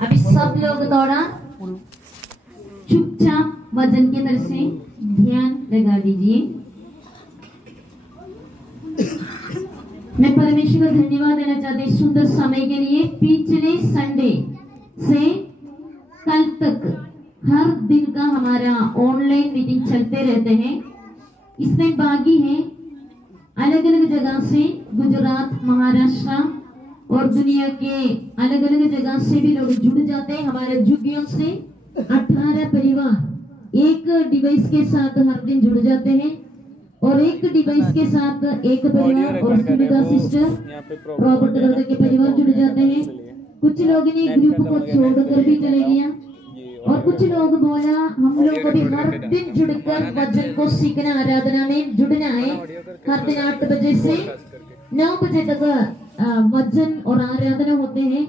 अभी सब लोग थोड़ा चुपचाप वजन की तरफ से ध्यान लगा दीजिए। मैं परमेश्वर को धन्यवाद देना चाहती हूँ सुंदर समय के लिए। पिछले संडे से कल तक हर दिन का हमारा ऑनलाइन मीटिंग चलते रहते हैं। इसमें भागी हैं अलग अलग जगह से, गुजरात, महाराष्ट्र और दुनिया के अलग अलग जगह से भी लोग जुड़ जाते हैं हमारे झुग्गियों से। 18 परिवार एक डिवाइस के साथ हर दिन जुड़ जाते हैं और एक डिवाइस के साथ एक परिवार और सुविधा सिस्टर रॉबर्ट के परिवार जुड़ जाते हैं। कुछ लोग ने ग्रुप को छोड़कर भी चले गया और कुछ लोग बोला हम लोग को भी हर दिन जुड़कर वचन को सीखना, आराधना में जुड़ना है। हर दिन 8 बजे से 9 बजे तक वचन और आराधना होते हैं।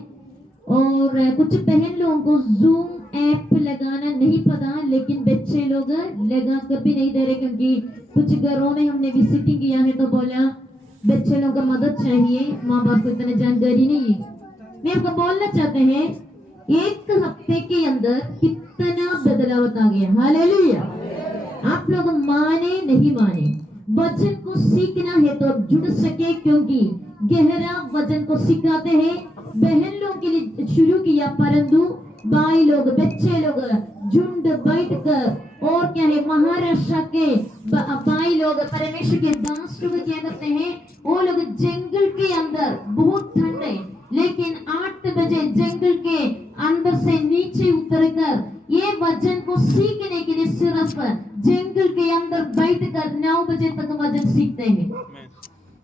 और कुछ बहन लोगों को जूम ऐप लगाना नहीं पता, लेकिन बच्चे लोग लगा कर भी नहीं दे रहे, क्योंकि कुछ घरों में हमने विजिटिंग किया है तो बोला बच्चे लोगों का मदद चाहिए, माँ बाप को इतनी जानकारी नहीं है। मैं आपको बोलना चाहते हैं एक हफ्ते के अंदर कितना बदलाव आ गया। हालेलुया। आप लोग माने नहीं माने, वचन को सीखना है तो अब जुड़ सके, क्योंकि गहरा वचन को सिखाते हैं। बहन लोगों के लिए शुरू किया, परंतु भाई लोग, बच्चे लोग झुंड बैठ कर और क्या है, महाराष्ट्र के भाई लोग, परमेश्वर के दास लोग क्या करते हैं, वो लोग जंगल के अंदर, बहुत ठंड है लेकिन 8 बजे जंगल के अंदर से नीचे उतरकर ये वचन को सीखने के लिए सिर्फ जंगल के अंदर बैठकर 9 बजे तक वचन सीखते हैं।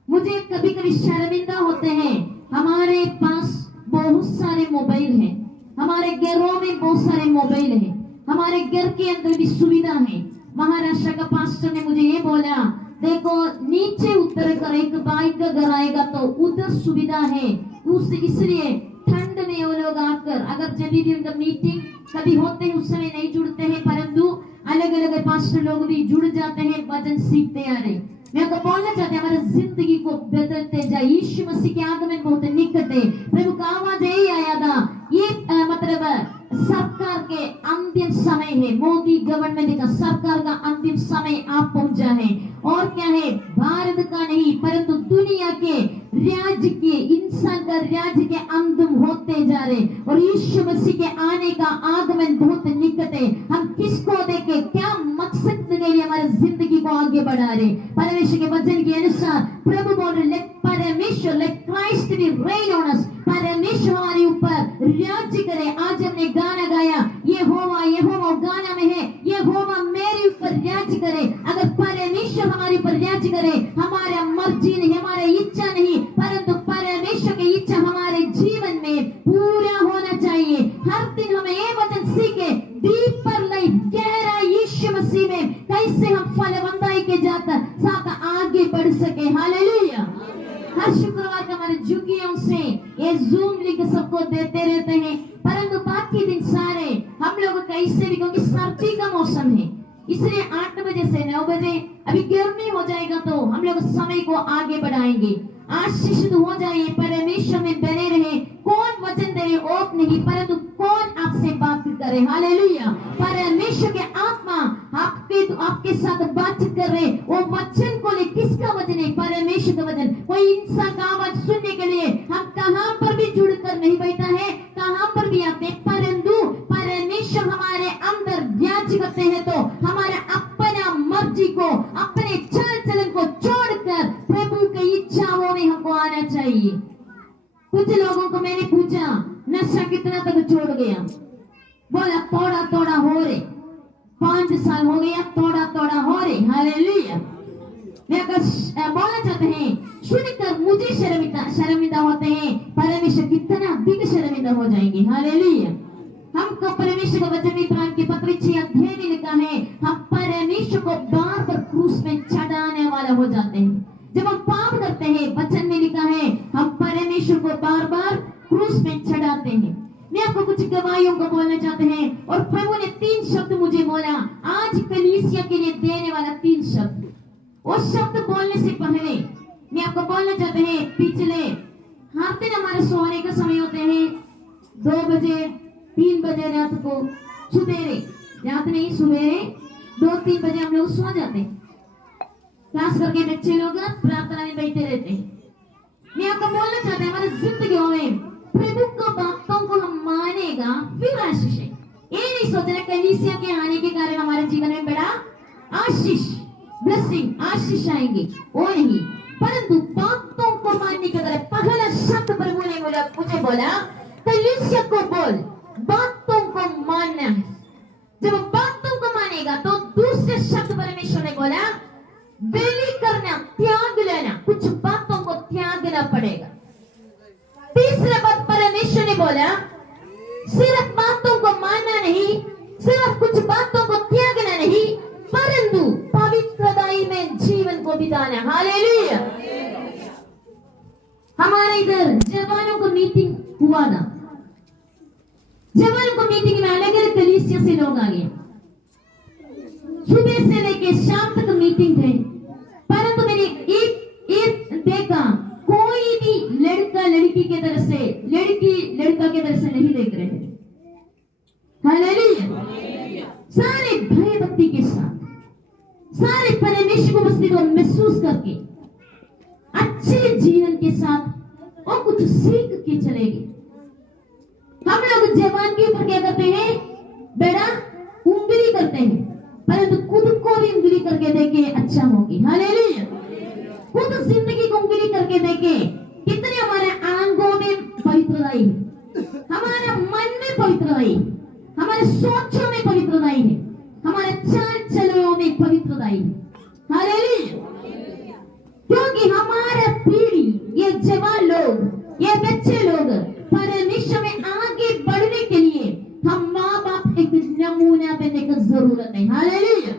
मुझे कभी कभी शर्मिंदा होते हैं, हमारे पास बहुत सारे मोबाइल हैं, हमारे घरों में बहुत सारे मोबाइल हैं, हमारे घर के अंदर भी सुविधा है। महाराष्ट्र का पास्टर ने मुझे ये बोला, देखो नीचे उतर कर एक भाई का घर आएगा तो उधर सुविधा है, इसलिए ठंड में वो लोग आकर, अगर जब भी उनका मीटिंग कभी होते हैं उस समय नहीं जुड़ते हैं, परंतु अलग अलग पास्टर लोग भी जुड़ जाते हैं, वचन सीखते आ रहे। मैं आपको बोलना चाहते हैं हमारे जिंदगी को बदलते जाए। यीशु मसीह के आगमन बहुत निकट है। प्रभु का आवाज यही आया था, ये मतलब सरकार के अंतिम समय है, मोदी गवर्नमेंट का सरकार का अंतिम समय आप पहुंचा है। और क्या है, भारत का नहीं परंतु दुनिया के राज्य के, इंसान का राज्य के अंतिम होते जा रहे और यीशु मसीह के आने का आगमन बहुत निकट है। हम किसको देखे, क्या मकसद के लिए हमारे जिंदगी को आगे बढ़ा रहे। परमेश्वर के वचन के अनुसार प्रभु बोल रहे, लेट परमेश्वर, let Christ be reign on us, परमेश्वर हमारे ऊपर राज्य करे। आज हमने गाना गाया, ये होवा गाना में है, ये होवा मेरे ऊपर राज्य करे। अगर परमेश्वर हमारे ऊपर राज्य करे, हमारा मर्जी नहीं, हमारा इच्छा नहीं, परंतु परमेश्वर की इच्छा हमारे जीवन में पूरा होना चाहिए। हर दिन हमें ये वचन सीखे, डीपर लाइफ, गहरा यीशु मसीह में कैसे हम फलवंताई के साथ आगे बढ़ सके। हालेलुया। हर शुक्रवार का हमारे झुग्गियों से ये जूम लिंक सबको देते रहते हैं, परंतु बाकी दिन सारे हम लोग कैसे भी, क्योंकि सर्दी का मौसम है, इसलिए 8 बजे से 9 बजे, अभी गर्मी हो जाएगा तो हम लोग समय को आगे बढ़ाएंगे। आशीषित हो जाइए, परमेश्वर में बने रहे। कौन वचन दे रहे आप नहीं, परंतु कौन आपसे बात करे। हालेलुया। परमेश्वर के आत्मा आपके साथ बातचीत कर रहे, वो वचन को ले, किसका वचन है, परमेश्वर का वचन। कोई इंसान का आवाज सुनने के लिए हम कहां पर भी जुड़कर नहीं बैठा है, कहां पर भी आते, परंतु परमेश्वर हमारे अंदर राज्य करते हैं तो हमारे अपना मर्जी को, अपने चाल चलन को छोड़कर प्रभु की इच्छाओं में हमको आना चाहिए। कुछ लोगों को मैंने पूछा, नशा कितना तक छोड़ गया, बोला थोड़ा थोड़ा हो रहे, 5 साल हो गया, थोड़ा थोड़ा हो रहे। हालेलुया। मैं अगर बोलना चाहते हैं, सुनकर मुझे शर्मिंदा होते हैं, परमेश्वर कितना अधिक शर्मिंदा हो जाएंगे। हालेलुया। हमको परमेश्वर का वचन इब्रानियों के पत्र 6 अध्याय में लिखा है, हम परमेश्वर को बार बार क्रूस में चढ़ाने वाला हो जाते हैं। जब हम पाप करते हैं, वचन में लिखा है हम परमेश्वर को बार बार क्रूस में चढ़ाते हैं। मैं आपको कुछ गवाहियों को बोलना चाहते हैं, और प्रभु ने 3 शब्द मुझे बोला, आज कलीसिया के लिए देने वाला 3 शब्द। वो शब्द बोलने से पहले मैं आपको बोलना चाहते हैं, पिछले हर दिन हमारे सोने का समय होते हैं 2 बजे 3 बजे रात को, सुबेरे, रात नहीं सुबेरे 2-3 बजे हम लोग सो जाते हैं। खास करके बच्चे लोग प्रार्थना में बैठे रहते हैं। मैं आपको बोलना चाहता हूँ हमारी जिंदगियों में प्रभु को बातों को हम मानेगा फिर आशीष है। ये नहीं सोचना कलीसिया के आने के कारण हमारे जीवन में बड़ा आशीष, ब्लेसिंग, आशीष आएंगे, वो नहीं, परंतु बातों को मानने के द्वारा पहला शब्द प्रभु ने मुझे बोला कलीसिया को बोल बातों को मानना है। जब बातों को मानेगा तो दूसरे शब्द परमेश्वर ने बोला बेली करना, त्याग लेना, कुछ बातों को त्यागना पड़ेगा। तीसरा बात परमेश्वर ने बोला सिर्फ बातों को मानना नहीं, सिर्फ कुछ बातों को त्यागना नहीं, परंतु पवित्रताई में जीवन को बिताना। हालेलुया। हमारे इधर जवानों को मीटिंग हुआ था। जवानों को मीटिंग में अलग अलग कलीसिया से लोग आ गए। सुबह से लेके शाम तक मीटिंग थे, परंतु मैंने एक देखा कोई भी लड़का लड़की के तरफ से, लड़की लड़का के तरफ से नहीं देख रहे थे। हालेलुया। सारे भय भक्ति के साथ, सारे परमेश्वर को मस्ती को महसूस करके अच्छे जीवन के साथ और कुछ सीख के चलेंगे। हम लोग जवान के ऊपर क्या करते हैं, बेड़ा उंगली करते हैं, परंतु खुद को भी उंगली करके देखे अच्छा होगी। हालेलुया। खुद जिंदगी को उंगली करके देखे कितने हमारे अंगों में पवित्रताई है, हमारे मन में पवित्रताई है, हमारे सोचों में पवित्रताई है, हमारे चाल चलनों में पवित्रताई है। हालेलुया। क्योंकि हमारा पीढ़ी, ये जवान लोग, ये बच्चे लोग परमेश्वर में आगे बढ़ने के लिए हम माँ बाप एक नमूना बनने की जरूरत है। हालेलुया।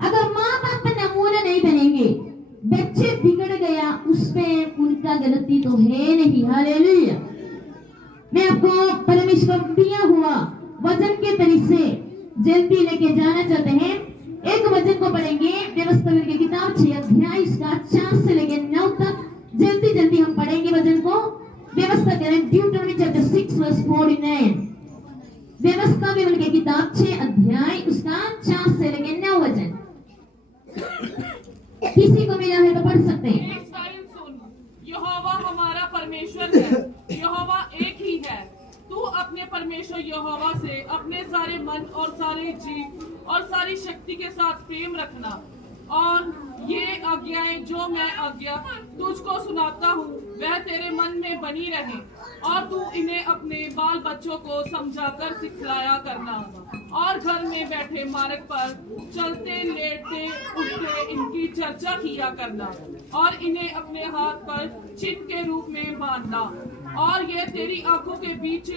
अगर माँ बाप नमूना नहीं बनेंगे, बच्चे बिगड़ गया, उसमें उनका गलती तो है नहीं। हालेलुया। मैं आपको परमेश्वर दिया हुआ वचन के तरीके से जल्दी लेके जाना चाहते हैं। एक वचन को पढ़ेंगे, व्यवस्था की किताब 6 अध्याय इसका 4 से लेके 9 तक जल्दी जल्दी हम पढ़ेंगे वचन को। व्यवस्था करें ड्यूटरॉनमी चैप्टर 6 वर्स 49। व्यवस्था विवरण की किताब 6 अध्याय उसका 4 से लेके 9 वचन। किसी को मिला है तो पढ़ सकते हैं। यहोवा हमारा परमेश्वर है, यहोवा एक ही है। तू अपने परमेश्वर यहोवा से अपने सारे मन और सारे जीव और सारी शक्ति के साथ प्रेम रखना, और ये आज्ञाएं जो मैं आज्ञा तुझको सुनाता हूँ वह तेरे मन में बनी रहे, और तू इन्हें अपने बाल बच्चों को समझाकर सिखलाया करना, और घर में बैठे मार्ग पर चलते लेटते उठते इनकी चर्चा किया करना, और इन्हें अपने हाथ पर चिन्ह के रूप में बांधना, और ये तेरी आंखों के बीच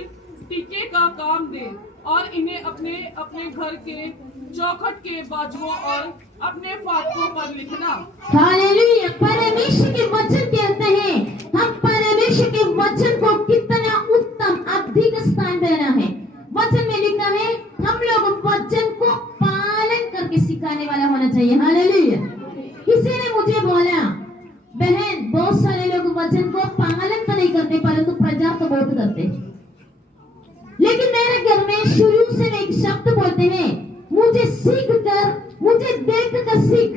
टीके का काम दे, और इन्हें अपने अपने घर के चौखट के बाजुओं और अपने फाटकों पर लिखना। हालेलुया। परमेश्वर के वचन कहते हैं हम परमेश्वर के वचन को कितना उत्तम अधिक स्थान देना है। वचन में लिखा है हम लोग वचन को पालन करके सिखाने वाला होना चाहिए। हालेलुया। किसी ने मुझे बोला बहन बहुत सारे लोग वचन को पालन तो नहीं करते परंतु प्रचार तो बहुत करते, लेकिन मेरे घर में शुरू से एक शब्द बोलते हैं मुझे सीख कर, मुझे देख कर सीख।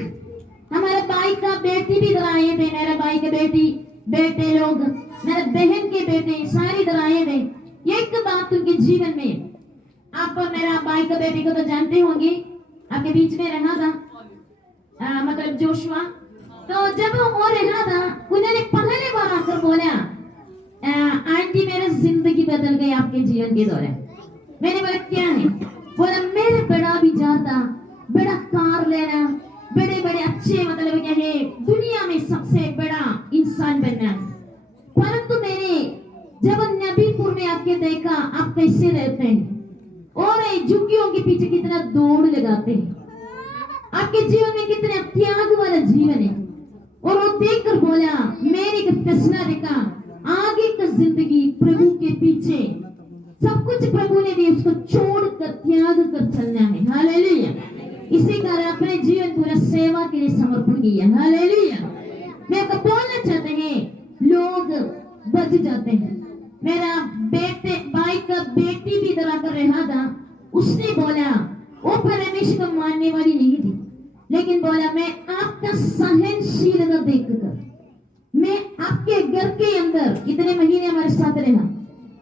हमारे भाई का बेटी भी इधर आए थे, मेरे भाई के बेटे लोग, मेरे बहन के बेटे सारे इधर आए थे। एक बात उनके जीवन में, आप मेरा भाई का बेटे को तो जानते होंगे, आपके बीच में रहा था, मतलब जोशुआ। तो जब वो रहा था उन्होंने पहले बार आकर बोला आंटी मेरी जिंदगी बदल गई आपके जीवन के दौरान। मैंने बोला क्या है? बोला मेरा बड़ा विचार था बड़ा कार लेना, बड़े बड़े अच्छे मतलब क्या है दुनिया में सबसे बड़ा इंसान बनना, परंतु मैंने जब नबीपुर में आके देखा आप कैसे रहते हैं और झुग्गियों के पीछे कितना दौड़ लगाते हैं, आपके जीवन में कितना त्याग वाला जीवन है। और वो देखकर बोला मैंने एक फैसला देखा आगे का जिंदगी प्रभु के पीछे सब कुछ प्रभु ने दिया उसको छोड़कर त्याग कर चलना है। हालेलुया। इसी कारण अपने जीवन पूरा सेवा के लिए समर्पण किया। हालेलुया। मैं आपको बोलना चाहते हैं लोग बच जाते हैं। मेरा बेटे भाई का बेटी भी इधर आकर रहा था, उसने बोला वो परमेश्वर को मानने वाली नहीं थी, लेकिन बोला मैं आपका सहनशीलता देखकर, मैं आपके घर के अंदर इतने महीने हमारे साथ रहा,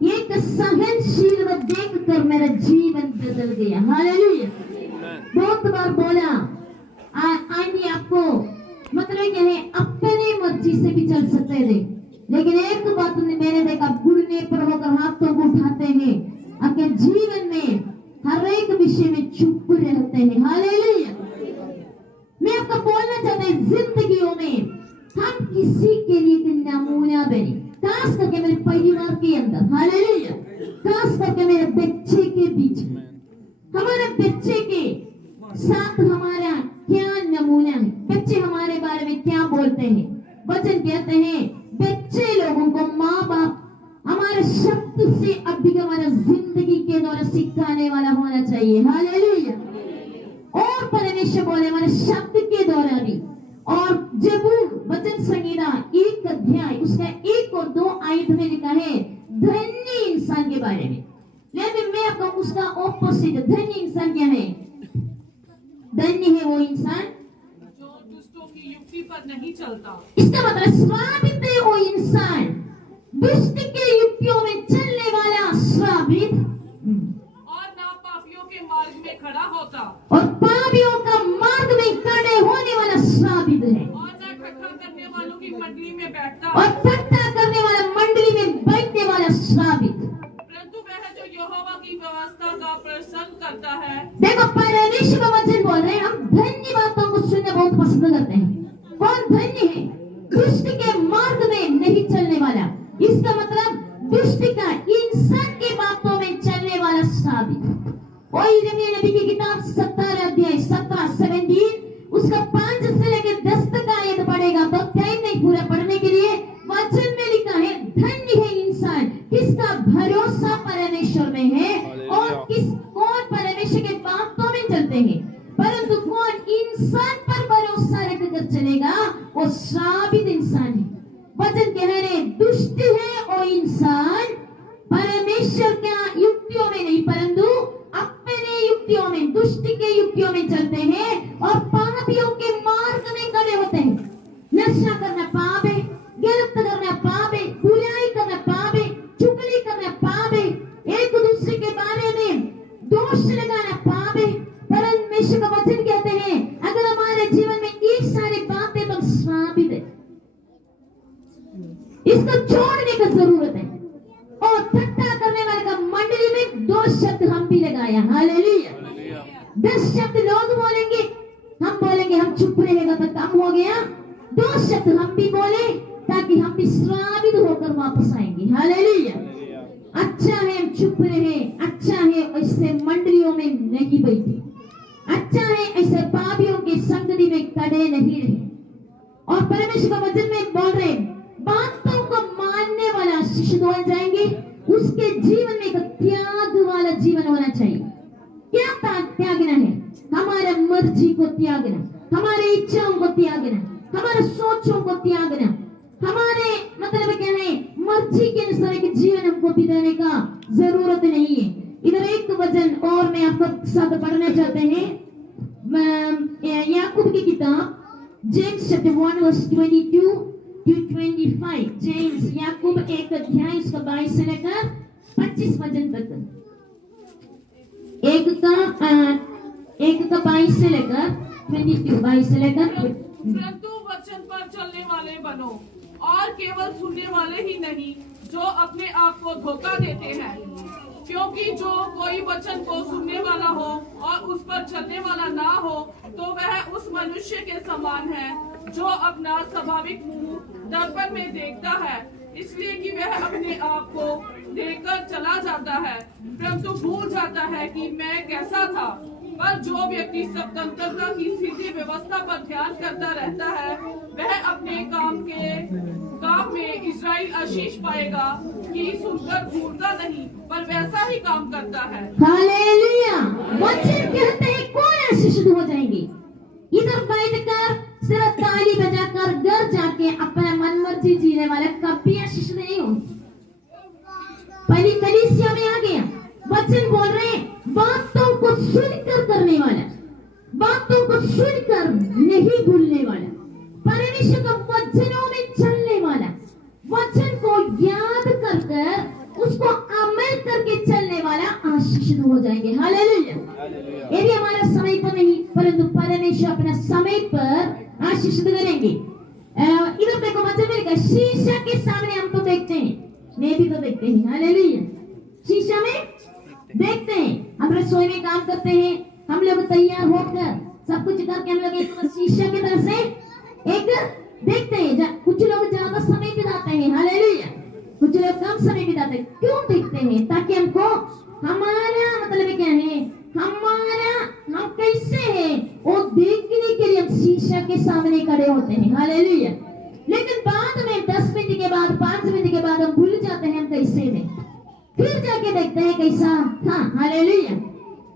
एक सहनशीलता देखकर मेरा जीवन बदल गया। हालेलुया। बहुत बार बोला आंटी आपको मतलब क्या है, अपनी मर्जी से भी चल सकते थे, लेकिन एक बात मैंने देखा, घुटने पर होकर हाथों को उठाते हैं, आपके जीवन में हर एक विषय में चुप रहते हैं। हालेलुया। मैं आपको बोलना चाहता हूँ, जिंदगियों में हम किसी के लिए एक नमूना बने, खास करके मेरे परिवार के अंदर। हालेलुया। खास करके मेरे बच्चे के बीच में, हमारे बच्चे के साथ हमारा क्या नमूना है, बच्चे हमारे बारे में क्या बोलते हैं। वचन कहते हैं बच्चे लोगों को माँ बाप हमारे शब्द से अभी हमारा जिंदगी के द्वारा सिखाने वाला होना चाहिए। हालेलुया। और परमेश्वर बोले हमारे शब्द के द्वारा भी। और जबूर वचन संहिता 1 अध्याय उसका 1 और 2 आयत में लिखा है धन्य इंसान के बारे में, लेकिन मैं आपको उसका ऑपोजिट, धन्य इंसान क्या है? धन्य है वो इंसान जो दुष्टों की युक्ति पर नहीं चलता। इसका मतलब श्रापित है वो इंसान, दुष्ट के युक्तियों में चलने वाला श्रापित, और ना पापियों के मार्ग में खड़ा होता, और पापियों का मार्ग में खड़े होने वाला श्रापित है, और ना ठट्ठा करने वालों की मंडली में बैठता, और ठट्ठा करने वाला मंडली में बैठने वाला श्रापित। परंतु वह जो यहोवा की व्यवस्था का प्रसन्न करता है। देखो परमेश्वर का वचन बोल रहे हैं, हम धन्य बातों को सुनना बहुत पसंद करते हैं। कौन धन्य है? दुष्ट के मार्ग में नहीं चलने वाला। इसका मतलब दुष्ट का इंसान के बातों में चलने वाला श्रापित। और यिर्मयाह नबी की किताब 17 अध्याय 17 उसका 5 से लेकर 10 तक आयत पढ़ेगा तो टाइम नहीं पूरा पढ़ने के लिए। वचन में लिखा है धन्य है इंसान किसका भरोसा परमेश्वर में है, और कौन परमेश्वर के बातों में चलते हैं। परंतु कौन इंसान पर भरोसा रखकर चलेगा वो श्रापित इंसान है। वचन कह रहे दुष्ट है वो इंसान परमेश्वर के युक्तियों में नहीं परंतु अपने युक्तियों में, दुष्ट के युक्तियों में चलते हैं और पापियों के मार्ग में खड़े होते हैं। नशा करना पाप है, गलत करना पाप है, बुराई करना पाप है, चुगली करना पाप है, एक दूसरे के बारे में दोष लगाना पाप है। परमेश्वर का वचन कहते हैं अगर हमारे जीवन में ये सारी बातें तो श्रापित है, इसको छोड़ने की जरूरत है। और ठट्ठा करने वाले का मंडली में 2 शब्द हम भी लगाया। हालेलुया। 10 शब्द लोग बोलेंगे, हम बोलेंगे हम चुप रहेगा तो कम हो गया। 2 शब्द हम भी बोले ताकि हम भी श्रापित होकर वापस आएंगे। हालेलुया। अच्छा है हम चुप रहे, अच्छा है ऐसे मंडलियों में नहीं बैठे, अच्छा है ऐसे पापियों की संगति में खड़े नहीं रहे। और परमेश्वर का वचन में बोल रहे बातों को मानने वाला शिष्य हो जाएंगे, उसके जीवन में एक त्याग वाला जीवन होना चाहिए। क्या त्यागना है? हमारे मर्जी को त्यागना, हमारे इच्छाओं को त्यागना, हमारे सोचों को त्यागना, हमारे मतलब क्या है मर्जी के अनुसार के जीवन हमको बिताने का जरूरत नहीं है। इधर एक वचन और मैं आपको साथ पढ़ना चाहते हैं, याकूब की किताब James chapter 1 verse 22 to 25। James Yakub 1 अध्याय उसका 22 से लेकर 25 वचन तक, एक का 22 से लेकर 22 से लेकर। परंतु वचन पर चलने वाले बनो, और केवल सुनने वाले ही नहीं जो अपने आप को धोखा देते हैं, क्योंकि जो कोई वचन को सुनने वाला हो और उस पर चलने वाला ना हो तो वह उस मनुष्य के समान है जो अपना स्वाभाविक मुंह दर्पण में देखता है, इसलिए कि वह अपने आप को देखकर चला जाता है परंतु भूल जाता है कि मैं कैसा था। पर जो व्यक्ति स्वतंत्रता की सीधी व्यवस्था पर ध्यान करता रहता है वह अपने काम में इस्राएल आशीष पाएगा कि सुनकर भूलता नहीं पर वैसा ही काम करता है। हालेलुया। वचन कहते हैं कौन आशीषित हो जाएंगे? इधर बैठकर सिर्फ ताली बजाकर घर जाके अपना मन मर्जी जीने वाले कभी आशीषित नहीं होंगे। पहली कलीसिया में आ गया, वचन बोल रहे हैं, बातों को सुनकर करने वाला, बातों को सुनकर नहीं भूलने वाला, परमेश्वर का वचनों में चलने वाला, वचन को याद कर कर उसको अमल करके चलने वाला आशीषित हो जाएंगे। हालेलुया। ये भी हमारा समय पर नहीं, परंतु परमेश्वर अपना समय पर आशीषित करेंगे। इधर देखो, वचन में लिखा, शीशा के सामने हम तो देखते हैं, मैं भी तो देखते हैं। हालेलुया। शीशा में देखते हैं, हम रसोई में काम करते हैं, हम लोग तैयार होकर सब कुछ करके हम लोग एक शीशा की तरह से एक देखते हैं। कुछ लोग ज्यादा समय बिताते हैं, हालेलुया, कुछ लोग कम समय बिताते हैं। क्यों देखते हैं? ताकि हमको हमारा मतलब क्या है, हम कैसे हैं वो देखने के लिए हम शीशा के सामने खड़े होते हैं। हालेलुया। लेकिन बाद में 10 मिनट के बाद, 5 मिनट के बाद हम भूल जाते हैं हम कैसे हैं, फिर जाके देखते हैं कैसा था। हालेलुया,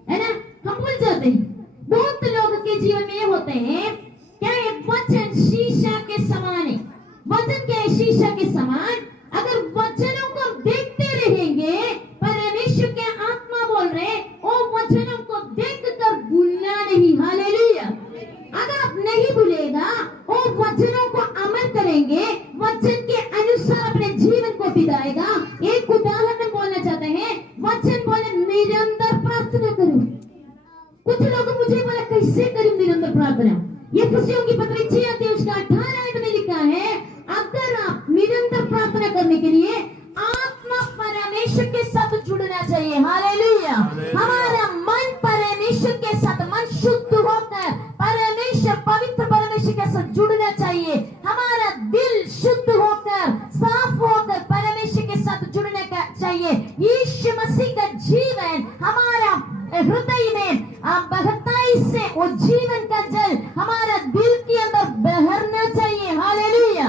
है ना, हम भूल जाते हैं। बहुत लोगों के जीवन में ये होते हैं, क्या है, वचन शीशा के समान है। वचन क्या है? शीशा के समान। अगर वचनों को देखते रहेंगे, परमेश्वर के आत्मा बोल रहे, वो वचनों को देखकर भूलना नहीं। हालेलुया। अगर आप नहीं भूलेगा, वो वचनों को अमल करेंगे, वचन के अनुसार अपने जीवन को बिताएगा। एक उदाहरण बोलना चाहते हैं, वचन बोले निरंतर प्रार्थना करो। कुछ लोग मुझे बोला कैसे करूं निरंतर प्रार्थना? ये खुशियों की पत्री 6 अध्याय उसका 18 में लिखा है, अगर आप निरंतर प्रार्थना करने के लिए आत्मा परमेश्वर के साथ जुड़ना चाहिए। हालेलुया। हमारा मन परमेश्वर के साथ, मन शुद्ध होकर परमेश्वर, पवित्र परमेश्वर के साथ जुड़ना चाहिए। हमारा दिल शुद्ध होकर, साफ होकर परमेश्वर के साथ जुड़ने का चाहिए। यीशु मसीह का जीवन हमारा हृदय में बहता, इससे वो जीवन का जल हमारा दिल के अंदर बहरना चाहिए। हालेलुया।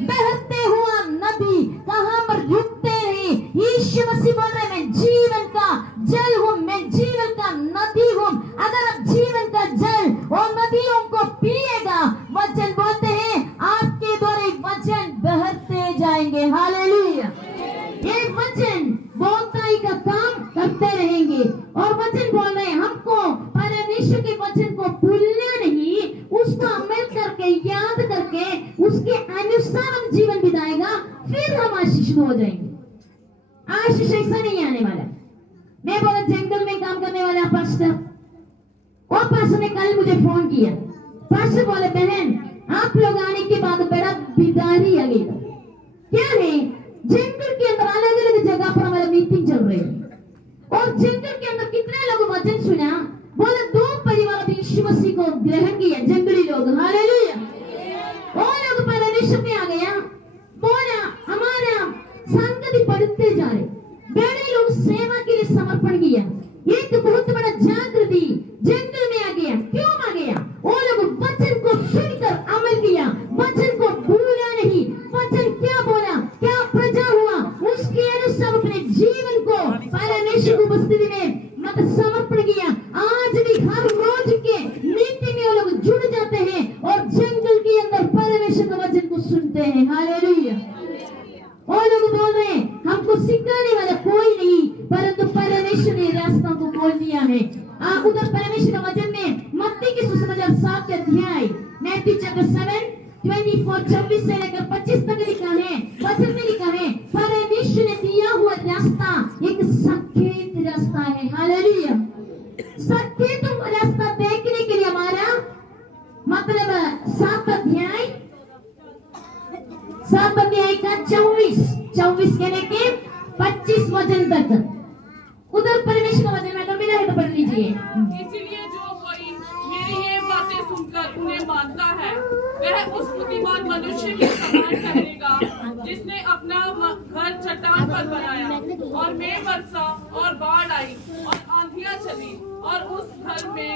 बहते हुआ नदी कहां पर रुकते नहीं। यीशु मसीह बोल रहे, मैं जीवन का जल हूं, मैं जीवन का नदी हूं। अगर आप जीवन का जल और नदियों को पिएगा, वचन बोलते हैं आपके द्वारा वचन बहते जाएंगे। हालेलुया। ये वचन बहुताई का काम करते रहेंगे। और वचन बोल रहे हैं, हमको परमेश्वर के वचन को भूलना नहीं, उसको अमल करके, याद करके, उसके अनुसार हम जीवन बिताएगा, फिर हम आशीषित हो जाएंगे। आशीष ऐसा नहीं आने वाला। मैं बोला जंगल में काम करने वाला पास्टर, और पास्टर ने कल मुझे फोन किया। पास्टर बोले, बहन आप लोग आने के बाद बड़ा बिदारी आ गई। क्या है? जंगल के अंदर अलग अलग जगह पर हमारा मीटिंग चल रही है, और जंगल के अंदर कितने लोग वचन सुना? बोले 2 परिवार भी यीशु मसीह को ग्रहण किया, जंगली लोग। हालेलुया। वो लोग परमेश्वर में आ गया। बोला हमारा संगति बढ़ते जा रहे, बड़े लोग सेवा के लिए समर्पण किया। एक बहुत बड़ा जागृति जंगल में आ गया। क्यों आ गया? वो लोग वचन को सुनकर अमल किया, वचन को भूला नहीं। वचन क्या बोला, क्या प्रजा हुआ, उसके अनुसार अपने जीवन को परमेश्वर की उपस्थिति में मत समर्पण किया। आज भी हर रोज के मीटिंग में वो लोग जुड़ जाते हैं और जंगल के अंदर परमेश्वर का वचन को सुनते हैं। हालेलुया। वो लोग बोल रहे हैं, हमको सिखाने वाला कोई नहीं, परंतु परमेश्वर ने रास्ता को खोल दिया है। उधर परमेश्वर का वचन में मत्ती की सुसमाचार 7 अध्याय, मैथ्यू चैप्टर 7 24 से लेकर 25 तक लिखा है। वचन में लिखा है, परमेश्वर ने दिया हुआ रास्ता एक सकेत रास्ता है। हालेलुया। सकेत रास्ता देखने के लिए हमारा मतलब 7 अध्याय का 24 के लेके 25 वचन तक उधर परमेश्वर का वचन में मिला है, तो पढ़ लीजिए। इसीलिए जो कोई मेरी ये बातें सुनकर उन्हें मानता है, वह उस बुद्धिमान मनुष्य के समान ठहरेगा जिसने अपना घर चट्टान पर बनाया, और मेघ बरसा और बाढ़ आई और आंधियां चली और उस घर में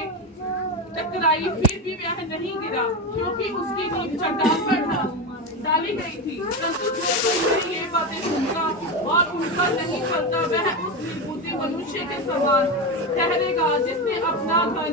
टकराई, फिर भी वह नहीं गिरा, क्योंकि उसकी नींव चट्टान पर डाली गई थी। परंतु जो कोई मेरी ये बातें सुनता और उन पर नहीं चलता, वह उस निर्बुद्धि मनुष्य के समान ठहरेगा जिसने अपना घर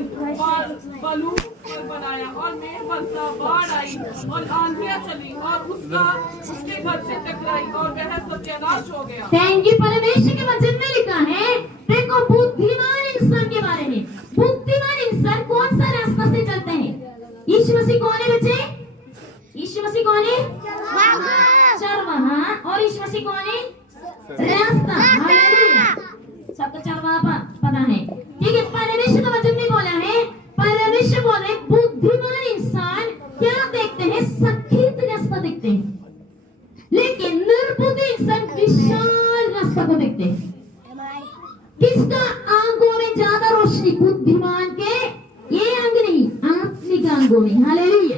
बालू पर बनाया और मेघ बरसा, बाढ़ आई और आंधियां चली और उसके घर से टकराई और वह सत्यानाश हो गया। Thank you. परमेश्वर के वचन में लिखा है, देखो बुद्धिमान इंसान के बारे में। बुद्धिमान इंसान कौन सा रास्ता से चलते हैं? यीशु मसीह कौन है बच्चे? यीशु मसीह कौन है? चरवाहा। और यीशु मसीह कौन है? रास्ता। हालेलुया। सबको चरवाहा पता है, ठीक है। परमेश्वर का वचन में बोला है, परमेश्वर बोले बुद्धिमान इंसान क्या देखते हैं? सखीत रास्ता देखते हैं, लेकिन निर्बुद्धि इंसान विशाल रास्ता को देखते हैं। किसका आंखों में ज्यादा रोशनी? बुद्धिमान के ये अंग नहीं, आत्मिक अंगों में। हालेलुया।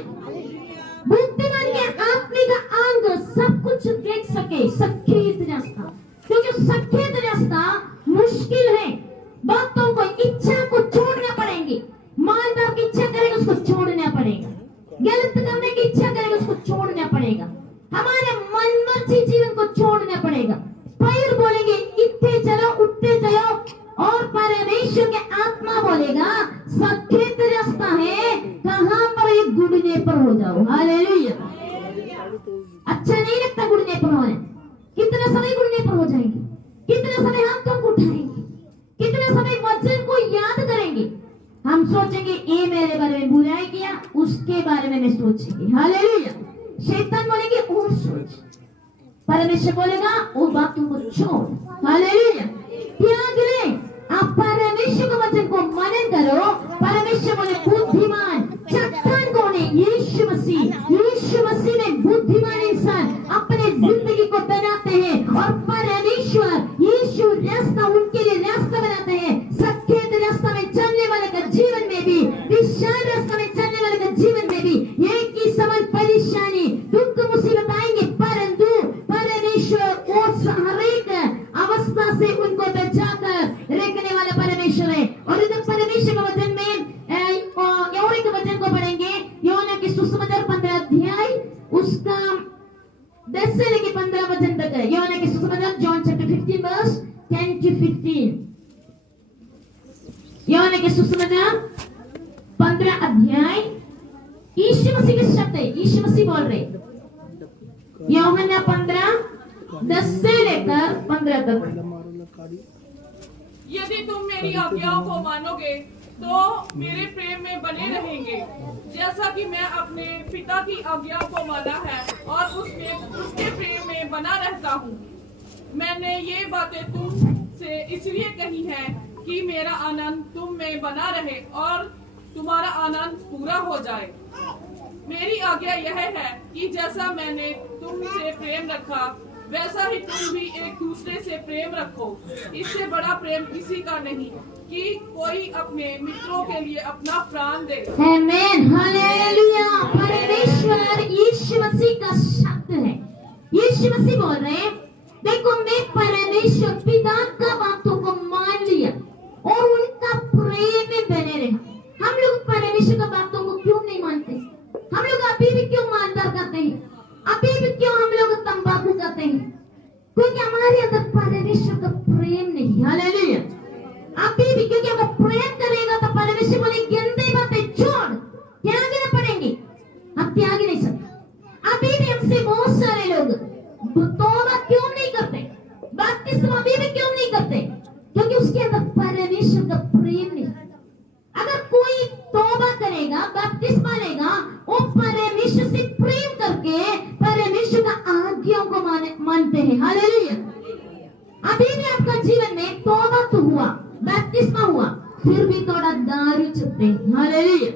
बुद्धिमान के आत्मिक अंग सब कुछ देख सके, सखीत रास्ता। क्योंकि सखीत रास्ता मुश्किल है। बातों को, इच्छा को छोड़ना पड़ेंगे। मालदार की इच्छा करेगा उसको छोड़ना पड़ेगा, गलत करने की इच्छा करेगा उसको छोड़ना पड़ेगा, हमारे मन मर्जी जीवन को छोड़ना पड़ेगा। पैर बोलेंगे इतने चलो, उठते चलो, और परमेश्वर के आत्मा बोलेगा सखीत रास्ता है, कहां पर ये गुड़ने पर हो जाओ। हालेलुया। अच्छा नहीं लगता गुड़ने पर होने। कितना समय गुड़ने पर हो जाएंगे, कितना समय हाथों को उठाएंगे, कितना समय वचन को याद करेंगे। हम सोचेंगे ये मेरे बारे में बुराई किया, उसके बारे में मैं सोचेंगे। हालेलुया। शैतान बोलेंगे और सोच, परमेश्वर बोलेगा वो बातों को छोड़। हालेलुया। त्याग ले, आप परमेश्वर के वचन को मनन करो। परमेश्वर बोले बुद्धिमान चट्टान कौन है? यीशु मसीह। यीशु मसीह में बुद्धिमान इंसान अपने जिंदगी को बनाते हैं, और परमेश्वर यीशु रास्ता उनके लिए रास्ता बनाते हैं। सखीत रास्ता में चलने वाले का जीवन में भी, विशाल रास्ता में चलने वाले का जीवन में भी एक ही समान परेशानी, दुख, मुसीबत आएंगे, परंतु परमेश्वर हर एक अवस्था से उनको बचाकर रखने वाला परमेश्वर है। और इधर परमेश्वर के वचन में और एक वचन को पढ़ेंगे, यूहन्ना की सुसमाचार 15 अध्याय उसका 10 से लेकर 15 वचन तक है। यूहन्ना की सुसमाचार जॉन चैप्टर 15 वर्स 10 to 15। यूहन्ना की सुसमाचार 15 अध्याय यीशु मसीह के शब्द है, यीशु मसीह बोल रहे। यूहन्ना 15 10 से लेकर 15 तक। यदि तुम मेरी आज्ञाओं को मानोगे तो मेरे प्रेम में बने रहेंगे, जैसा कि मैं अपने पिता की आज्ञाओं को माना है और उसके प्रेम में बना रहता हूँ। मैंने ये बातें तुमसे इसलिए कही है कि मेरा आनंद तुम में बना रहे और तुम्हारा आनंद पूरा हो जाए। मेरी आज्ञा यह है कि जैसा मैंने तुमसे प्रेम रखा, वैसा ही तुम भी एक दूसरे से प्रेम रखो। इससे बड़ा प्रेम किसी का नहीं कि कोई अपने मित्रों के लिए अपना प्राण दे। आमेन। हालेलुया। परमेश्वर यीशु मसीह का शब्द है। यीशु मसीह बोल रहे हैं, देखो मैं परमेश्वर पिता का बातों को मान लिया और उनका प्रेम में बने रहे। हम लोग परमेश्वर का बातों को क्यों नहीं मानते? हम लोग अभी भी क्यों मानदार करते हैं? अभी भी क्यों हम लोग तंबाकू करते हैं? क्योंकि हमारे अंदर परमेश्वर का प्रेम नहीं। हालेलुया। अभी भी क्योंकि अगर प्रेम करेगा तो परमेश्वर बोले गंदी बातें छोड़, त्यागना पड़ेंगे। हम त्याग नहीं सकते। अभी भी हमसे बहुत सारे लोग तौबा क्यों नहीं करते, बपतिस्मा अभी भी क्यों नहीं करते? क्योंकि उसके अंदर परमेश्वर का प्रेम नहीं। अगर कोई तौबा करेगा, बपतिस्मा लेगा, वो परमेश्वर से प्रेम करके परमेश्वर का आज्ञाओं को मानते हैं। हालेलुया। अभी भी आपका जीवन में तौबा तो हुआ, बपतिस्मा हुआ, फिर भी थोड़ा दारू चलते हैं। हालेलुया।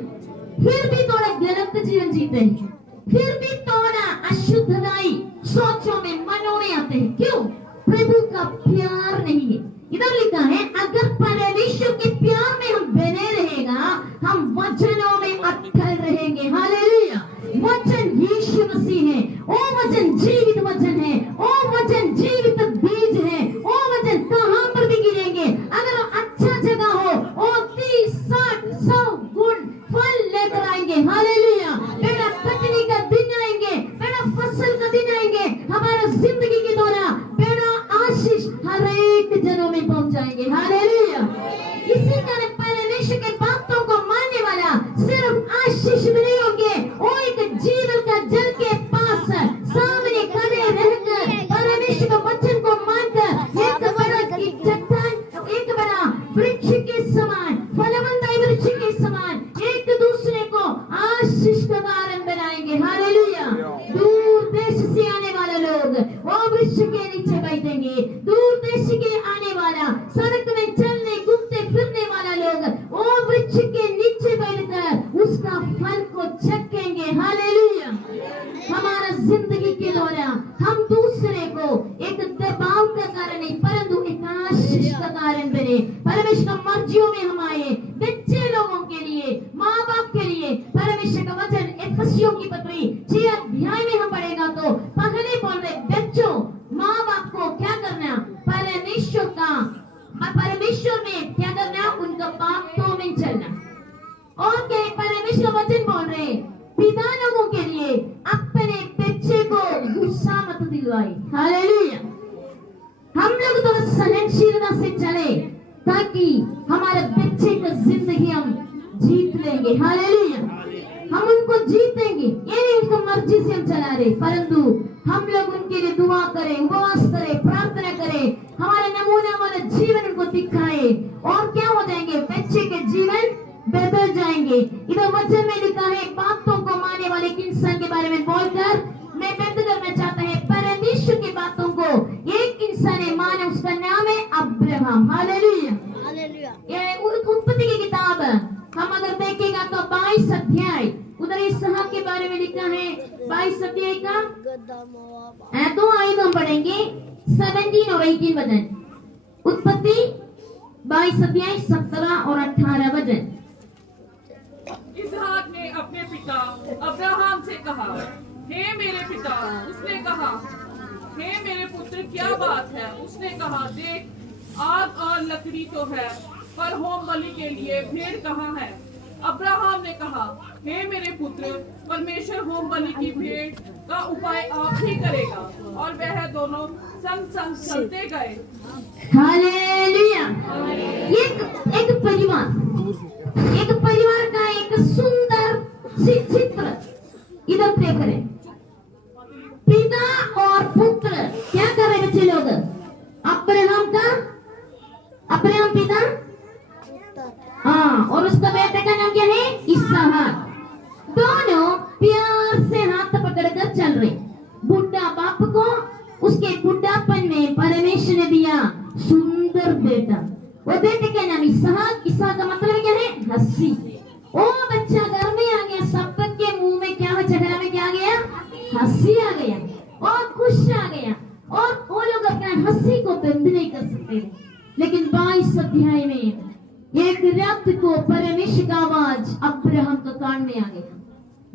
फिर भी थोड़ा गलत जीवन जीते हैं, फिर भी थोड़ा अशुद्धताई सोचों में, मनों में आते हैं। क्यों? प्रभु का प्यार नहीं है। इधर लिखा है अगर परमेश्वर के प्यार में हम बने रहेगा, हम वचनों में अटल रहेंगे। हालेलुया। वचन यीशु मसीह है, ओ वचन जीवित वचन है, ओ वचन जीवित बीज है, ओ वचन कहां पर भी गिरेंगे। अगर अच्छा जगह हो, ओ 30, 60, 100 गुण फल लेकर आएंगे। हालेलुया। बेटा कटनी का दिन आएंगे, बेटा फसल का दिन आएंगे, हमारा जिंदगी के दौरान बेटा आशीष हर एक जनों में पहुंच जाएंगे। हालेलुया। इसी कारण कोशिश का कारण बने। परमेश्वर का मर्जियों में हम आए, बच्चे लोगों के लिए, माँ बाप के लिए। परमेश्वर का वचन इफिसियों की पत्री 6 अध्याय में हम पढ़ेगा तो पहले बोल रहे बच्चों, माँ बाप को क्या करना, परमेश्वर में क्या करना, उनका बातों में चलना। और क्या परमेश्वर वचन बोल रहे पिता लोगों के लिए अपने बच्चे को गुस्सा मत दिलवाए। हालेलुया। हम लोग तो सहनशीलता से चले ताकि हमारे बच्चे का जिंदगी हम जीत लेंगे। हालेलुया। हम उनको जीतेंगे, ये नहीं उनको मर्जी से हम चला रहे, परंतु हम लोग उनके लिए दुआ करें, उपवास करें, प्रार्थना करें, हमारे नमूना वाला जीवन उनको दिखाए और क्या हो जाएंगे, बच्चे के जीवन बदल जाएंगे। इधर वचन में लिखा है बातों को मानने वाले एक इंसान के बारे में बोलकर मैं व्यक्त करना चाहता है परमेश्वर की बातों को एक इंसान ने माना, उसका नाम है अब्राहम। हालेलुया। ये उत्पत्ति की किताब हम अगर देखेगा तो 22 अध्याय, उधर इसहाक के बारे में लिखा है 22 अध्याय का दो आयत हम पढ़ेंगे 17 और 18 वचन। उत्पत्ति 22 अध्याय 17 और 18 वचन। इसहाक ने अपने पिता अब्राहम से कहा, हे मेरे पिता। उसने कहा, हे मेरे पुत्र, क्या बात है? उसने कहा, देख, आग और लकड़ी तो है, पर होम बलि के लिए भेड़ कहाँ है? अब्राहम ने कहा, हे मेरे पुत्र, परमेश्वर होम बलि की भेड़ का उपाय आप ही करेगा। और वह दोनों संग संग चलते गए। हालेलुया। एक परिवार का एक सुंदर चित्र इधर देख रहे, पिता और पुत्र क्या कर रहे बच्चे लोग, अब्राहम पिता, हाँ, और उसका बेटे का नाम क्या है, इसहाक। दोनों प्यार से हाथ पकड़कर चल रहे। बुढ़ा बाप को उसके बुढ़ापन में परमेश्वर ने दिया सुंदर बेटा, वो बेटे का नाम इसहाक। इसहाक का मतलब क्या है, हंसी। ओ बच्चा घर में आ गया, सबके मुंह में क्या है, चेहरा में क्या आ गया, हंसी आ गया और खुश आ गया, और वो लोग अपना हंसी को बंद नहीं कर सकते। लेकिन 22 अध्याय में एक रात को परमेश्वर का आवाज अब्राहम के कान में आ गया।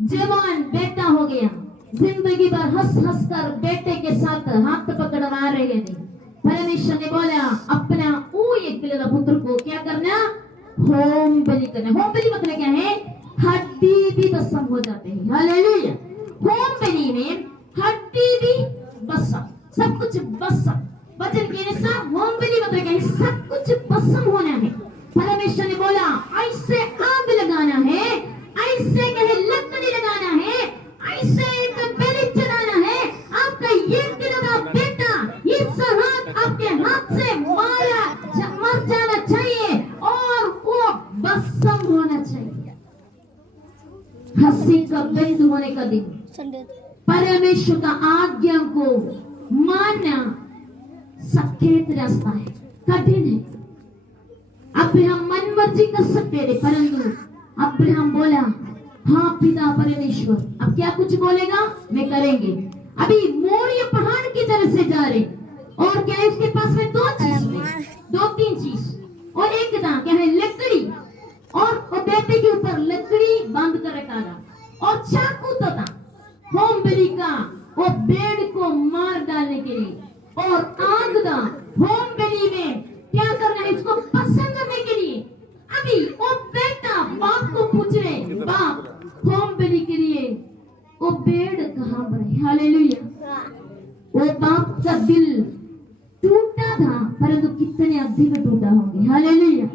जवान बेटा हो गया, जिंदगी भर हंस हंस कर बेटे के साथ हाथ पकड़वा रहे थे। परमेश्वर ने बोला अपना वो एकलौता पुत्र को क्या करना, होम बलि करना। होम बलि मतलब क्या है, हड्डी भी भस्म हो जाते हैं। हालेलुया। होम बलि में हड्डी भी भस्म, सब कुछ भस्म। वचन के अनुसार होम बलि मतलब क्या है, सब कुछ भस्म होना है। परमेश्वर ने बोला ऐसे आग लगाना है, ऐसे कहे लकड़ी लगाना है, ऐसे एक बलि चढ़ाना है। आपका ये एकलौता बेटा इसहाक आपके हाथ से मर जाना चाहिए और वो भस्म होना चाहिए। हंसी का बंद होने का दिन। परमेश्वर का आज्ञा को मानना सखेत रास्ता है, कठिन है। अब्राहम मन मर्जी कर सकते थे, परंतु अब्राहम बोला हाँ पिता परमेश्वर, अब क्या कुछ बोलेगा मैं करेंगे। अभी मोरिया पहाड़ की तरफ से जा रहे, और क्या है उसके पास में दो तीन चीज, और एक था क्या है लकड़ी, और वो बेटे के ऊपर लकड़ी बांध कर रखा था, और चाकू तो था होम बलि का वो भेड़ को मार डालने के लिए, और आग था होम बलि में क्या करना है, इसको पसंद करने के लिए। अभी वो बेटा बाप को पूछ रहे, बाप होम बलि के लिए वो भेड़ कहाँ पर है। हालेलुया। वो बाप का दिल टूटा था, परंतु कितने अभी में टूटा होंगे। हालेलुया।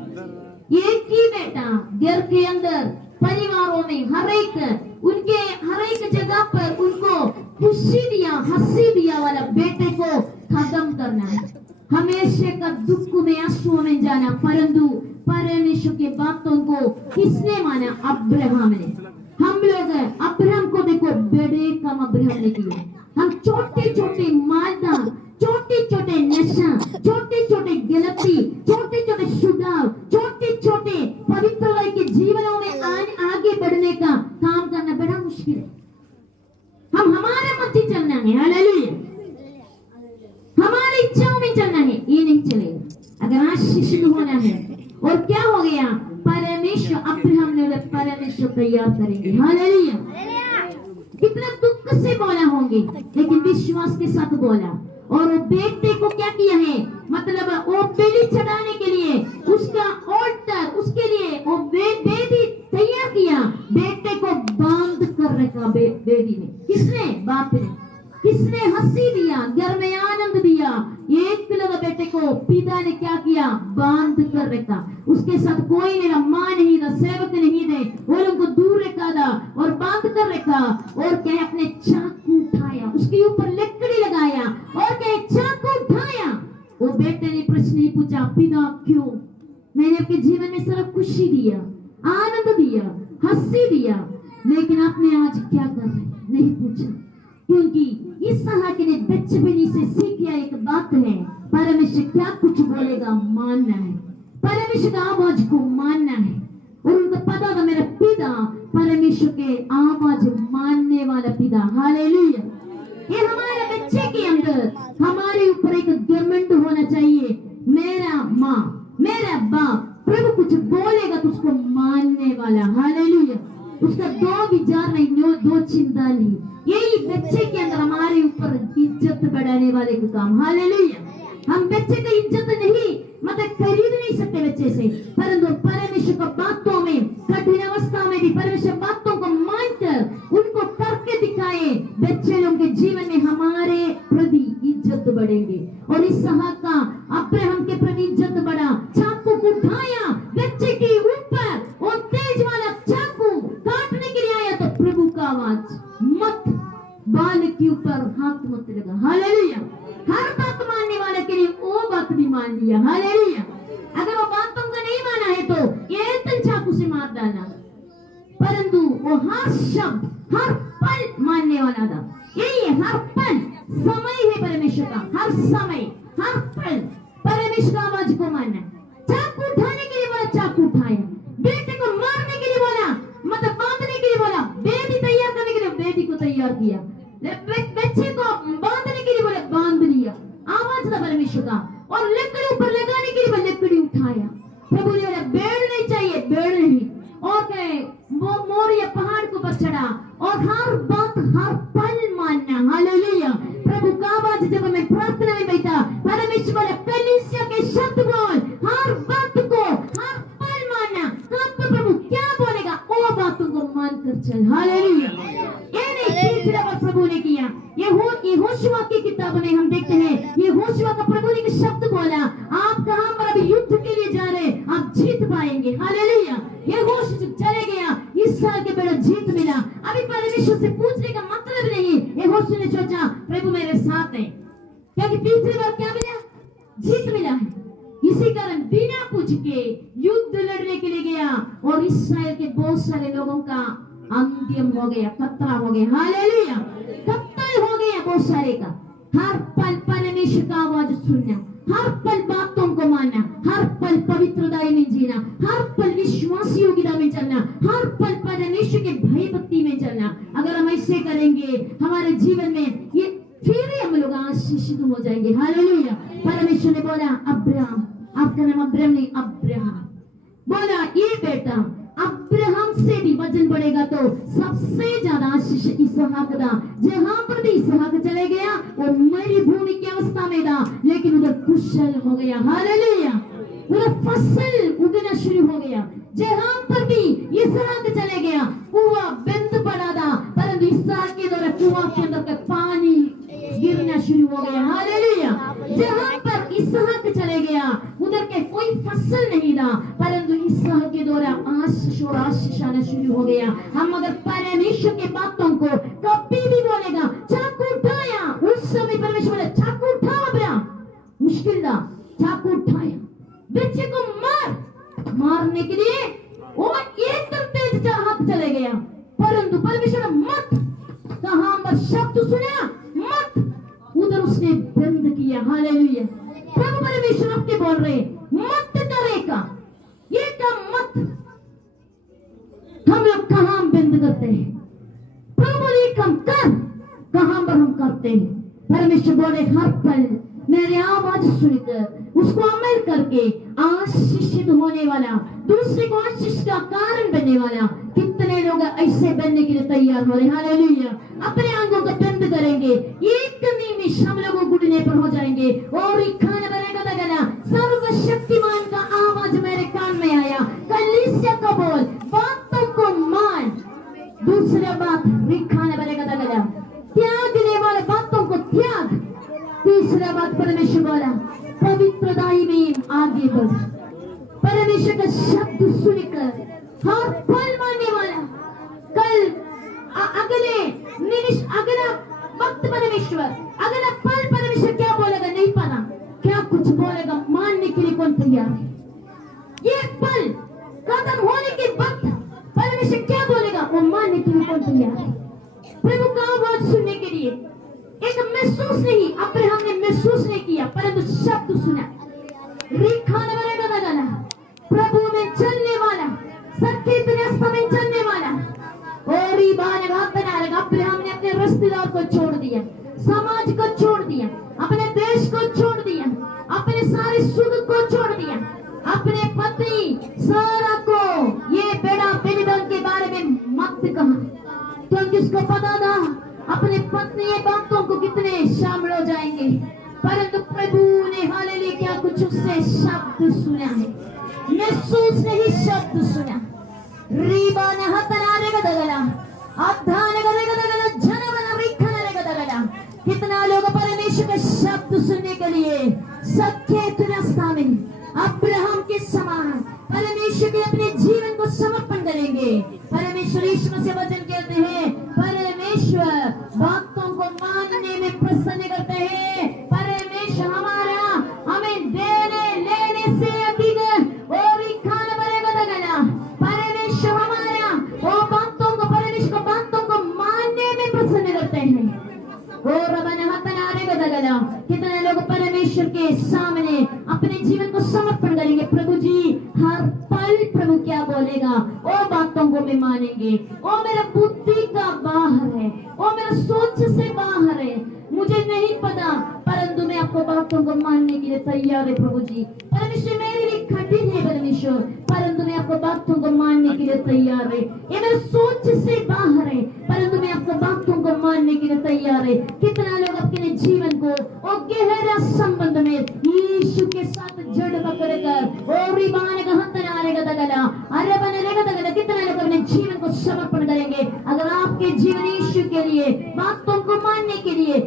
एक ही बेटा घर के अंदर परिवारों में हर एक जगह पर उनको खुशी दिया, हंसी दिया वाला बेटे को खत्म करना है, हमेशा का दुख में आंसुओं में जाना। परंतु परमेश्वर की बातों को किसने माना, अब्राहम ने। हम लोग अब्राहम को देखो, बड़े काम अब्राहम ने किया। हम छोटे छोटे मादा, छोटे छोटे नशा, छोटे छोटे गलती, छोटे छोटे सुधार, छोटे छोटे पवित्र के जीवनों में आगे बढ़ने का काम करना बड़ा मुश्किल है। हम हमारे मत ही चलना है। हालेलुया। हमारी इच्छाओं में चलना है, ये नहीं चलेगा। अगर आशीषित होना है, और क्या हो गया, परमेश्वर अब्राहम ने बोला परमेश्वर तैयार करेंगे। हालेलुया। कितना दुख से बोला होंगे, लेकिन विश्वास के साथ बोला। और वो बेटे को क्या किया है, मतलब वो बलि चढ़ाने के लिए उसका ऑल्टर, उसके लिए वो वेदी तैयार किया। बेटे को बांध कर रखा वेदी ने। किसने? बाप ने। किसने? हंसी दिया, घर में आनंद दिया। एक लगा बेटे को पिता ने क्या किया, बांध कर रखा। उसके साथ कोई नहीं, मां नहीं था, सेवक नहीं थे, वो लोगों को दूर रखा था और बांध कर रखा। और क्या, अपने चाकू उठाया, उसके ऊपर लकड़ी लगाया और क्या, चाकू उठाया। वो बेटे ने प्रश्न नहीं पूछा, पिता क्यों? मैंने आपके जीवन में सिर्फ खुशी दिया, आनंद दिया, हंसी दिया, लेकिन आपने आज क्या कर रहे? नहीं पूछा। क्योंकि इसहाक ने बचपनी से सीखा एक बात है, परमेश्वर क्या कुछ बोलेगा मानना है, परमेश्वर का आवाज को मानना है। और उनको पता था मेरा पिता परमेश्वर के आवाज मानने वाला पिता। हालेलुया। ये हमारे बच्चे के अंदर, हमारे ऊपर एक घमंड होना चाहिए। मेरा माँ, मेरा बाप प्रभु कुछ बोलेगा तो उसको मानने वाला। हालेलुया। उसका दो विचार नहीं, दो चिंता नहीं। यही बच्चे के अंदर हमारे ऊपर इज्जत बढ़ाने वाले का काम। हालेलुया। हम बच्चे की इज्जत नहीं, मतलब खरीद नहीं सकते बच्चे से, परंतु परमेश्वर की बातों में, कठिन अवस्था में भी परमेश्वर बातों को मानकर उनको करके दिखाए, बच्चे लोगों के जीवन में हमारे प्रति इज्जत बढ़ेंगे। और इसहाक का अब्राहम के प्रति इज्जत बढ़ा। चाकू को उठाया बच्चे के ऊपर, और तेज वाला चाकू काटने के लिए आया तो प्रभु का आवाज, मत, बाल के ऊपर हाथ मत लगा। हालेलुया। हर बात मानने वाले के लिए वो बात भी मान लिया। हालेलुया। अगर वो बातों को नहीं माना है तो एक चाकू से मार डालना, परंतु वो हर शब्द, हर पल मानने वाला था। यही है, हर पल समय है परमेश्वर का, हर समय, हर पल परमेश्वर का आवाज को मानना। चाकू उठाने के लिए बोला, चाकू उठाया। बेटे को मारने के लिए बोला, मतलब बांधने के लिए बोला, बेदी तैयार करने के लिए बेदी को तैयार किया। बच्चे को बांधने के लिए बोले, बांध लिया। आवाज था परमेश्वर का। और लकड़ी ऊपर लगाने के लिए लकड़ी उठाया। प्रभु ने बोला बेड़ नहीं चाहिए, बेड़ नहीं। और कहे वो मोरिया पहाड़ के ऊपर चढ़ा और हर बात, हर पल मानना। हालेलुया। प्रभु का आवाज जब मैं प्रार्थना में बैठा, परमेश्वर बोले कलीसिया के शब्द बोल, हर बात को, हर पल मानना। कब प्रभु क्या बोलेगा वो बातों को मानकर चल। हालेलुया। प्रभु ने किया। ये होशुआ की किताब में हम देखते हैं, ये होशुआ का प्रभु ने शब्द बोला, आप कहां पर अभी युद्ध के लिए जा रहे, आप जीत पाएंगे। हालेलुया। ये होशुआ चले गया, इस साल के बड़ा जीत मिला। अभी परमेश्वर से पूछने का मतलब नहीं, ये होशुआ ने सोचा प्रभु मेरे साथ है, क्योंकि पिछली बार क्या मिला, जीत मिला है। इसी कारण बिना पूछ के युद्ध लड़ने के लिए गया और इस्राएल के बहुत सारे लोगों का अंतिम हो गया, खतरा हो गया। हालेलुया। कत्ल हो गया बहुत सारे का। हर पल परमेश्वर का आवाज सुनना, हर पल बातों को मानना, हर पल पवित्रता में जीना, हर पल विश्वास योग्यता में चलना, हर पल परमेश्वर के भय भक्ति में चलना। अगर हम ऐसे करेंगे हमारे जीवन में, ये फिर हम लोग आशीषित हो जाएंगे। हालेलुया। परमेश्वर ने बोला अब्राहम, आपका नाम अब्राहम नहीं, अब्राहम बोला, ये बेटा अब्राहम से भी वजन बढ़ेगा तो सबसे ज्यादा आशीष इसहाक था। जहां पर भी इसहाक चले गया वो मरुभूमि की अवस्था में था, लेकिन उधर कुशल हो गया। हालेलुया। उधर फसल उगना शुरू हो गया। जहां पर भी इसहाक चले गया कुआं बंद पड़ा था, परंतु इसहाक के द्वारा कुआं के अंदर का पानी गिरना शुरू हो गया। हालेलुया। जहां पर इसहाक चले गया उधर के कोई फसल नहीं था, परंतु इसहाक के द्वारा आशीष और आशीष आना शुरू हो गया। हम अगर परमेश्वर की बातों को कभी भी बोलेगा, चाकू उठाया, उस समय परमेश्वर बोले चाकू उठाओ अब्राहम, मुश्किल था, चाकू उठाया, बच्चे को मारने के लिए वो एकदम तेज हाथ चले गया, परंतु परमेश्वर मत, कहां पर शब्द सुना मत, उधर उसने बंद किया। हालेलुया। प्रभु परमेश्वर आपके बोल रहे मत करेगा, ये काम मत। हम लोग कहां बंद करते हैं, प्रभु बोले काम कर, कहां पर हम करते हैं। परमेश्वर बोले हर पल मेरी आवाज सुनकर उसको अमल करके आशीषित होने वाला, दूसरे को आशीष का कारण बनने वाला, कितने लोग ऐसे बनने के लिए तैयार हो रहे हैं। हालेलुया। अपने आंखों को बंद करेंगे, एक निमिष हम लोग घुटने पर हो जाएंगे और खाना बनेगा लगना। सर्वशक्तिमान का आवाज मेरे कान में आया, कलीसिया का बोल, बातों को मान। दूसरा बात, खाना बनेगा लगना, त्यागने वाले बातों को त्याग। तीसरा बात, परमेश्वर बोला पवित्रताई में आगे बढ़। परमेश्वर का शब्द सुनकर हर पल मानने वाला, कल अगले निमिष, अगला वक्त परमेश्वर, अगला पल परमेश्वर क्या बोलेगा नहीं पता, क्या कुछ बोलेगा, मानने के लिए कौन तैयार है? ये पल खत्म होने के वक्त परमेश्वर क्या बोलेगा वो मानने के लिए कौन तैयार है? प्रभु का आवाज सुनने के लिए एक महसूस नहीं, अब्राहम ने महसूस नहीं किया परंतु शब्द सुना। खाने बनेगा लगाना, प्रभु में चलने वाला, सत्य रास्ता में चलने वाला। और अब्राहम ने अपने रिश्तेदार को छोड़ दिया, समाज को छोड़ दिया, अपने देश को छोड़ दिया, अपने सारे सुख को छोड़ दिया, अपने पत्नी सारा को ये बेड़ा बेनीबल के बारे में मत कहा, क्योंकि उसको पता था अपने पत्नी ये बातों को कितने शामिल हो जाएंगे। परंतु प्रभु ने हालेलुया क्या कुछ उससे शब्द सुना है, महसूस नहीं शब्द सुना। रीबा न हतनारे का दगला, अधाने का दगला, जनवना रिखनारे का दगला। कितना लोग परमेश्वर का शब्द सुनने के लिए सत्य रास्ता में अब्राहम के समान परमेश्वर के अपने जीवन को समर्पण करेंगे। परमेश्वर ईश्वर से वचन कहते हैं, परमेश्वर बातों को मानने में प्रसन्न करते हैं। परमेश्वर हमारा हमें देने लेने से अधिक और खाना बनेगा दगना। परमेश्वर हमारा वो बातों को, परमेश्वर को बातों को मानने में प्रसन्न करते हैं। और कितने लोग परमेश्वर के सामने अपने जीवन को समर्पण करेंगे। प्रभु जी हर पल प्रभु क्या बोलेगा वो बातों को में मानेंगे। वो मेरा बुद्धि का बाहर है, वो मेरा सोच से बाहर है, मुझे नहीं पता परंतु मैं आपको बातों को मानने के लिए तैयार है। प्रभु जी परमेश्वर मेरे लिए कठिन है परमेश्वर, परंतु मैं आपको बातों को मानने के लिए तैयार है। ये मेरे सोच से बाहर है परंतु मैं आपको बातों को मानने के लिए तैयार है। कितना लोग अपने जीवन को और गहरा संबंध में यीशु के साथ जड़ पकड़कर और ईमान का हतनारे का दगला, अरे बनेगा दगला, कितना लोग अपने जीवन को समर्पण करेंगे। अगर आपके जीवन यीशु के लिए बातों को मानने के लिए,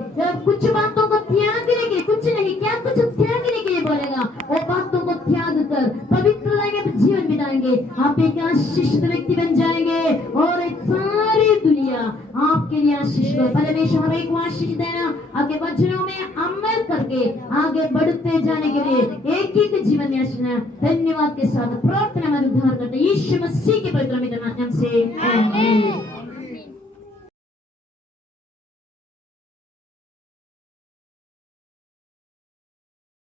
कुछ बातों को त्यागने के लिए, कुछ नहीं क्या कुछ त्यागने के लिए बोलेगा, वो बातों को त्याग कर पवित्रता में जीवन बिताएंगे। आप एक आशीषित व्यक्ति बन जाएंगे और एक सारी दुनिया आपके लिए आशीष हो। परमेश्वर हमें एक आशीष देना, आगे वचनों में अमल करके आगे बढ़ते जाने के लिए एक एक जीवन में आशीष। धन्यवाद के साथ प्रार्थना में उद्धार करते यीशु मसीह के पवित्र